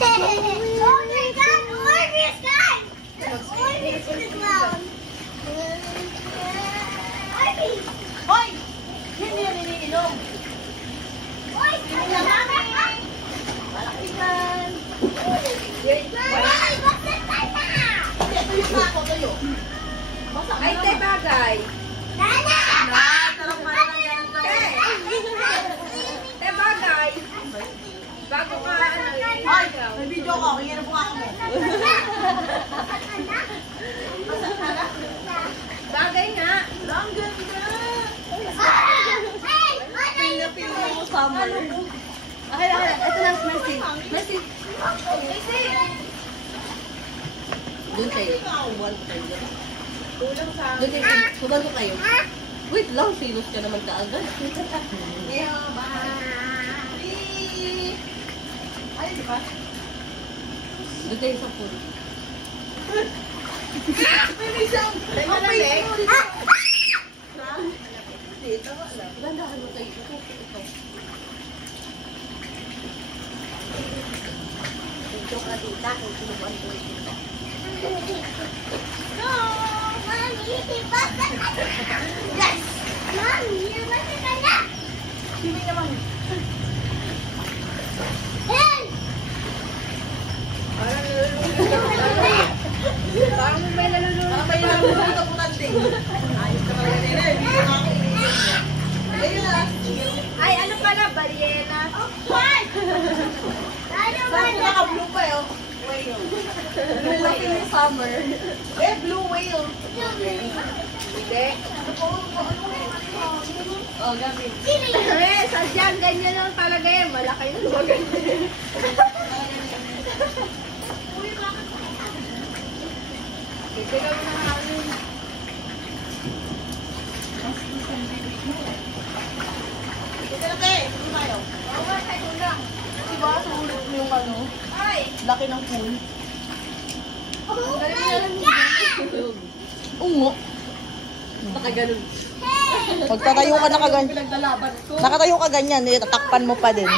Hoy! Hindi yan iniinom. Hoy! Malaki yan. Tuyo ka ako, tuyo. Ay, te bagay. Te bagay. Bago ka, Ay! May video ko. Kaya na po ako mo. bagay nga. Ang ganda. Pinapili mo summer. Ay, ito na, Mercy. Mercy. Doon kayo. Doon kayo. Suban ko kayo. Wait lang, silos ka naman kaagad. Ay, di ba? Doon kayo sa pool. May isang. malamig. Dito, wala. Bandahan mo kayo. Ito. Ito ka dita. Kung sinubuan ko ito. No, Mommy, yes! Mommy, nabasa ka na! Swimming naman. Hey! Parang may nalulunod. May nalulunod ako natin. Ayos ka pala nila. Video nga ako. Ayun na. Ay, ano pala? Bariela. What? Ano ba Sabi ko naka-blue pa yun. Whale. Laki ni Summer. Eh, blue whale. Hindi. Oh, gabi. Eh, sadyang ganyan lang talaga yan. Malaki na lumagan. Bigyan mo na namin. Ito na kayo. Ito tayo. Oo, tayo lang. Diba, sulit mo yung ano, Ay! laki ng pool. Oh my God! Ungo. Nakaganon. Pagtatayo ka na kaganyan. Pinagdalaban ko. Nakatayo ka ganyan, tatakpan mo pa din.